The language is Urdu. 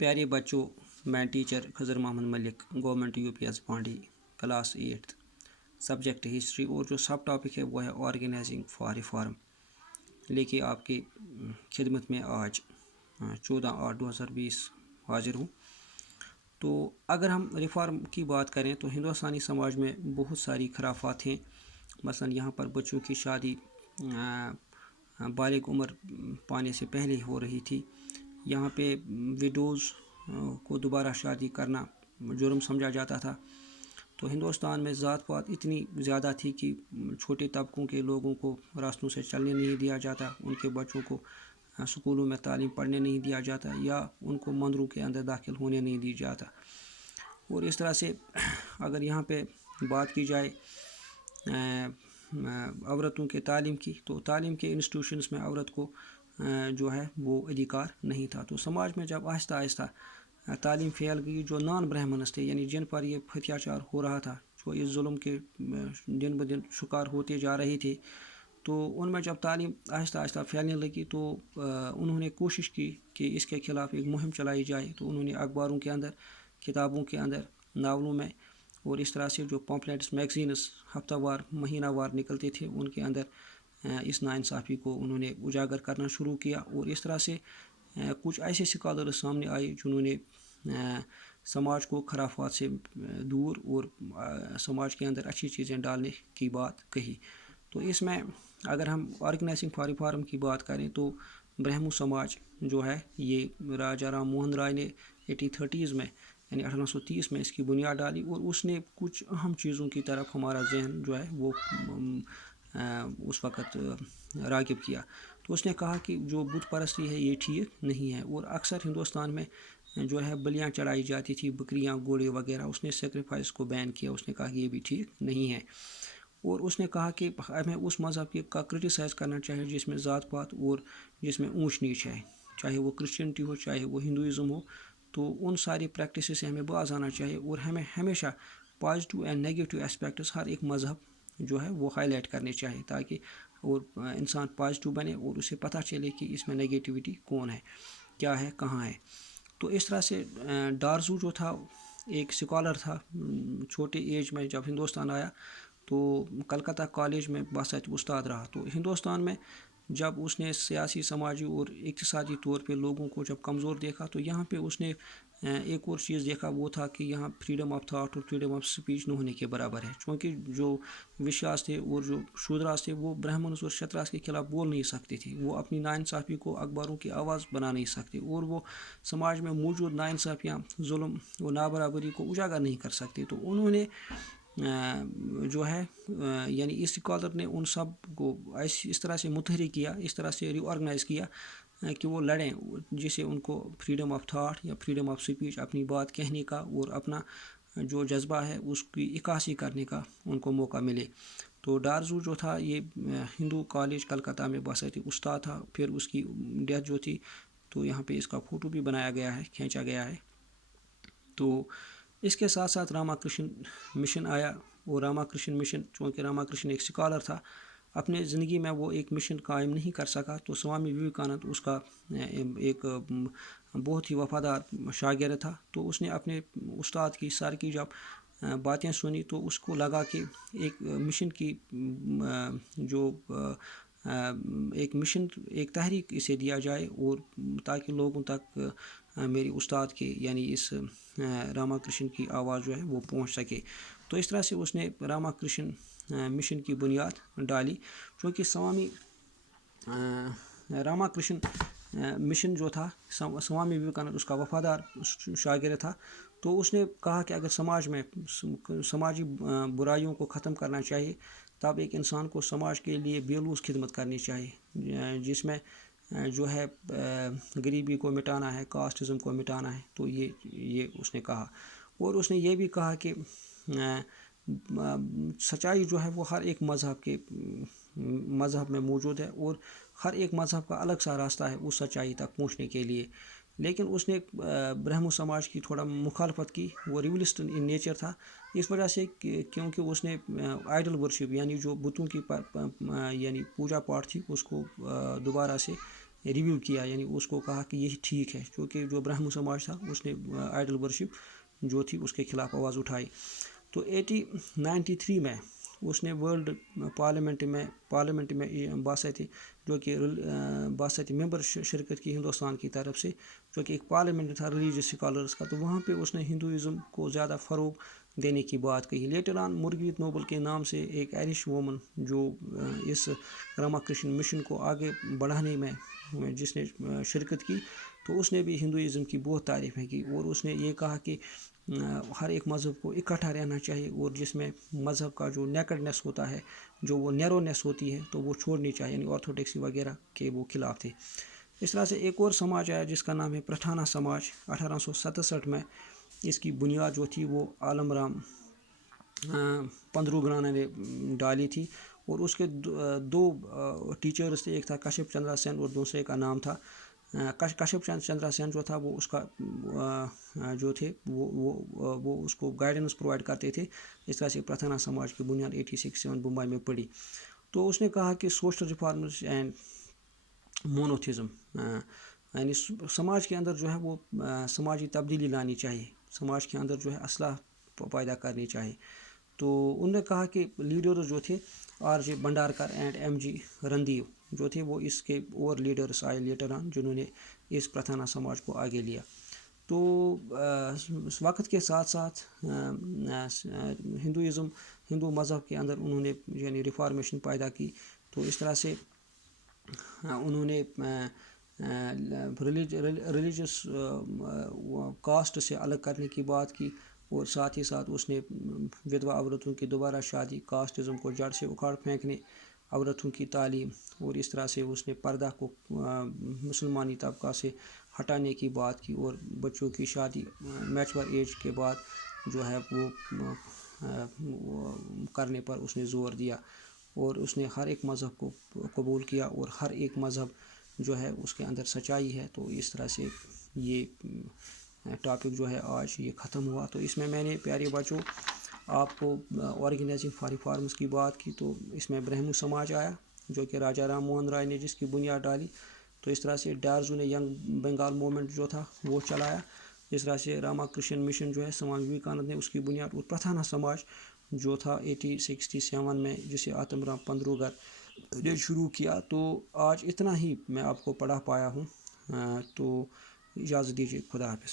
پیارے بچوں، میں ٹیچر خضر محمد ملک، گورنمنٹ UPS بانڈی، کلاس 8، سبجیکٹ ہسٹری، اور جو سب ٹاپک ہے وہ ہے آرگنائزنگ فار ریفارم، لے کے آپ کی خدمت میں آج 14/8/2020 حاضر ہوں۔ تو اگر ہم ریفارم کی بات کریں تو ہندوستانی سماج میں بہت ساری خرافات ہیں، مثلا یہاں پر بچوں کی شادی بالغ عمر پانے سے پہلے ہو رہی تھی، یہاں پہ ویڈوز کو دوبارہ شادی کرنا جرم سمجھا جاتا تھا۔ تو ہندوستان میں ذات پات اتنی زیادہ تھی کہ چھوٹے طبقوں کے لوگوں کو راستوں سے چلنے نہیں دیا جاتا، ان کے بچوں کو سکولوں میں تعلیم پڑھنے نہیں دیا جاتا، یا ان کو مندروں کے اندر داخل ہونے نہیں دیا جاتا۔ اور اس طرح سے اگر یہاں پہ بات کی جائے عورتوں کے تعلیم کی، تو تعلیم کے انسٹیٹیوشنز میں عورت کو جو ہے وہ ادھیکار نہیں تھا۔ تو سماج میں جب آہستہ آہستہ تعلیم پھیل گئی، جو نان برہمنس تھے، یعنی جن پر یہ اتیاچار ہو رہا تھا، جو اس ظلم کے دن بدن شکار ہوتے جا رہے تھے، تو ان میں جب تعلیم آہستہ آہستہ پھیلنے لگی تو انہوں نے کوشش کی کہ اس کے خلاف ایک مہم چلائی جائے۔ تو انہوں نے اخباروں کے اندر، کتابوں کے اندر، ناولوں میں، اور اس طرح سے جو پمفلیٹس، میگزینس ہفتہ وار، مہینہ وار نکلتے تھے، ان کے اندر اس ناانصافی کو انہوں نے اجاگر کرنا شروع کیا۔ اور اس طرح سے کچھ ایسے اسکالرز سامنے آئے جنہوں نے سماج کو خرافات سے دور اور سماج کے اندر اچھی چیزیں ڈالنے کی بات کہی۔ تو اس میں اگر ہم آرگنائزنگ فار ریفارم کی بات کریں تو برہمو سماج جو ہے، یہ راجا رام موہن رائے نے 1830s میں، یعنی 1830 میں اس کی بنیاد ڈالی، اور اس نے کچھ اہم چیزوں کی طرف ہمارا ذہن جو ہے وہ اس وقت راغب کیا۔ تو اس نے کہا کہ جو بت پرستی ہے یہ ٹھیک نہیں ہے، اور اکثر ہندوستان میں جو ہے بلیاں چڑھائی جاتی تھی، بکریاں، گھوڑے وغیرہ، اس نے سیکریفائس کو بین کیا۔ اس نے کہا کہ یہ بھی ٹھیک نہیں ہے، اور اس نے کہا کہ ہمیں اس مذہب کا کرٹیسائز کرنا چاہیے جس میں ذات پات اور جس میں اونچ نیچ ہے، چاہے وہ کرسچنٹی ہو، چاہے وہ ہندوازم ہو۔ تو ان ساری پریکٹسز سے ہمیں باز آنا چاہیے، اور ہمیں ہمیشہ پازیٹیو اینڈ نیگیٹو اسپیکٹس ہر ایک مذہب جو ہے وہ ہائی لائٹ کرنے چاہیے، تاکہ اور انسان پازیٹیو بنے اور اسے پتہ چلے کہ اس میں نیگیٹیوٹی کون ہے، کیا ہے، کہاں ہے۔ تو اس طرح سے ڈارزو جو تھا ایک اسکالر تھا، چھوٹے ایج میں جب ہندوستان آیا تو کلکتہ کالج میں باسط استاد رہا۔ تو ہندوستان میں جب اس نے سیاسی، سماجی اور اقتصادی طور پہ لوگوں کو جب کمزور دیکھا، تو یہاں پہ اس نے ایک اور چیز دیکھا، وہ تھا کہ یہاں فریڈم آف تھاٹ اور فریڈم آف اسپیچ نہ ہونے کے برابر ہے، چونکہ جو وشیاس تھے اور جو شودراس تھے وہ برہمنس اور شتراس کے خلاف بول نہیں سکتے تھے، وہ اپنی ناانصافی کو اخباروں کی آواز بنا نہیں سکتے، اور وہ سماج میں موجود ناانصافیاں، ظلم و نابرابری کو اجاگر نہیں کر سکتے۔ تو انہوں نے جو ہے یعنی اس اسکالر نے ان سب کو اس طرح سے متحرک کیا، اس طرح سے ری آرگنائز کیا کہ وہ لڑیں، جسے ان کو فریڈم آف تھاٹ یا فریڈم آف اسپیچ، اپنی بات کہنے کا اور اپنا جو جذبہ ہے اس کی عکاسی کرنے کا ان کو موقع ملے۔ تو ڈارزو جو تھا یہ ہندو کالج کلکتہ میں باسط استاد تھا، پھر اس کی ڈیتھ جو تھی، تو یہاں پہ اس کا فوٹو بھی بنایا گیا ہے، کھینچا گیا ہے۔ تو اس کے ساتھ ساتھ راما کرشن مشن آیا، اور راما کرشن مشن، چونکہ راما کرشن ایک اسکالر تھا، اپنے زندگی میں وہ ایک مشن قائم نہیں کر سکا، تو سوامی وویکانند اس کا ایک بہت ہی وفادار شاگرد تھا۔ تو اس نے اپنے استاد کی سر کی جب باتیں سنی تو اس کو لگا کہ ایک مشن کی جو ایک مشن، ایک تحریک اسے دیا جائے، اور تاکہ لوگوں تک میری استاد کے یعنی اس راما کرشن کی آواز جو ہے وہ پہنچ سکے۔ تو اس طرح سے اس نے راما کرشن مشن کی بنیاد ڈالی، چونکہ سوامی راما کرشن مشن جو تھا، سوامی وویکانند اس کا وفادار شاگرد تھا۔ تو اس نے کہا کہ اگر سماج میں سماجی برائیوں کو ختم کرنا چاہیے، تب ایک انسان کو سماج کے لیے بے لوث خدمت کرنی چاہیے، جس میں جو ہے غریبی کو مٹانا ہے، کاسٹزم کو مٹانا ہے۔ تو یہ اس نے کہا، اور اس نے یہ بھی کہا کہ سچائی جو ہے وہ ہر ایک مذہب میں موجود ہے، اور ہر ایک مذہب کا الگ سا راستہ ہے اس سچائی تک پہنچنے کے لیے۔ لیکن اس نے برہمو سماج کی تھوڑا مخالفت کی، وہ ریولسٹ ان نیچر تھا، اس وجہ سے کیونکہ اس نے آئیڈل ورشپ، یعنی جو بتوں کی یعنی پوجا پاٹ تھی، اس کو دوبارہ سے ریویو کیا، یعنی اس کو کہا کہ یہ ٹھیک ہے، کیونکہ جو برہمو سماج تھا اس نے آئیڈل ورشپ جو تھی اس کے خلاف آواز اٹھائی. تو 1893 میں اس نے ورلڈ پارلیمنٹ میں باسطِ جو کہ باسطِ ممبر شرکت کی ہندوستان کی طرف سے، جو کہ ایک پارلیمنٹ تھا ریلیجیس اسکالرس کا. تو وہاں پہ اس نے ہندوازم کو زیادہ فروغ دینے کی بات کہی. لیٹر آن مرگریت نوبل کے نام سے ایک آئرش وومن جو اس راما کرشن مشن کو آگے بڑھانے میں جس نے شرکت کی، تو اس نے بھی ہندوازم کی بہت تعریفیں کی، اور اس نے یہ کہا کہ ہر ایک مذہب کو اکٹھا رہنا چاہیے، اور جس میں مذہب کا جو نیکڈنس ہوتا ہے، جو وہ نیرونیس ہوتی ہے، تو وہ چھوڑنی چاہیے، یعنی آرتھوڈکسی وغیرہ کے وہ خلاف تھے. اس طرح سے ایک اور سماج آیا جس کا نام ہے پرٹھانا سماج. 1867 میں اس کی بنیاد جو تھی وہ عالم رام پندروگرانا نے ڈالی تھی، اور اس کے دو ٹیچرز تھے، ایک تھا کشپ چندرا سین اور دوسرے کا نام تھا کشپ چندرا سین. جو تھا وہ اس کا جو تھے وہ اس کو گائیڈنس پرووائڈ کرتے تھے. اس طرح سے پرتھانا سماج کی بنیاد 1867 بمبئی میں پڑی. تو اس نے کہا کہ سوشل ریفارمز اینڈ مونوتھزم، یعنی سماج کے اندر جو ہے وہ سماجی تبدیلی لانی چاہیے، سماج کے اندر جو ہے اصلاح پیدا کرنی چاہیے. تو انہوں نے کہا کہ لیڈرز جو تھے R J Bhandarkar and M G Ranade جو تھے، وہ اس کے اور لیڈرز آئے لیٹر آن جنہوں نے اس پرتھانا سماج کو آگے لیا. تو اس وقت کے ساتھ ساتھ ہندو مذہب کے اندر انہوں نے یعنی ریفارمیشن پیدا کی. تو اس طرح سے انہوں نے ریلیجس کاسٹ سے الگ کرنے کی بات کی، اور ساتھ ہی ساتھ اس نے ودھوا عورتوں کی دوبارہ شادی، کاسٹزم کو جڑ سے اکھاڑ پھینکنے، عورتوں کی تعلیم، اور اس طرح سے اس نے پردہ کو مسلمانی طبقہ سے ہٹانے کی بات کی، اور بچوں کی شادی میچور ایج کے بعد جو ہے وہ کرنے پر اس نے زور دیا. اور اس نے ہر ایک مذہب کو قبول کیا، اور ہر ایک مذہب جو ہے اس کے اندر سچائی ہے. تو اس طرح سے یہ ٹاپک جو ہے آج یہ ختم ہوا. تو اس میں نے پیارے بچوں آپ کو آرگنائزنگ فار ریفارمز کی بات کی. تو اس میں برہمو سماج آیا جو کہ راجا رام موہن رائے نے جس کی بنیاد ڈالی. تو اس طرح سے ڈارزو نے ینگ بنگال موومنٹ جو تھا وہ چلایا. اس طرح سے راما کرشن مشن جو ہے سوامی وویکانند نے اس کی بنیاد، اور پرتھانا سماج جو تھا 1867 میں جسے آتم رام پندروگر نے شروع کیا. تو آج اتنا ہی میں آپ کو پڑھا پایا ہوں. تو اجازت دیجیے، خدا حافظ.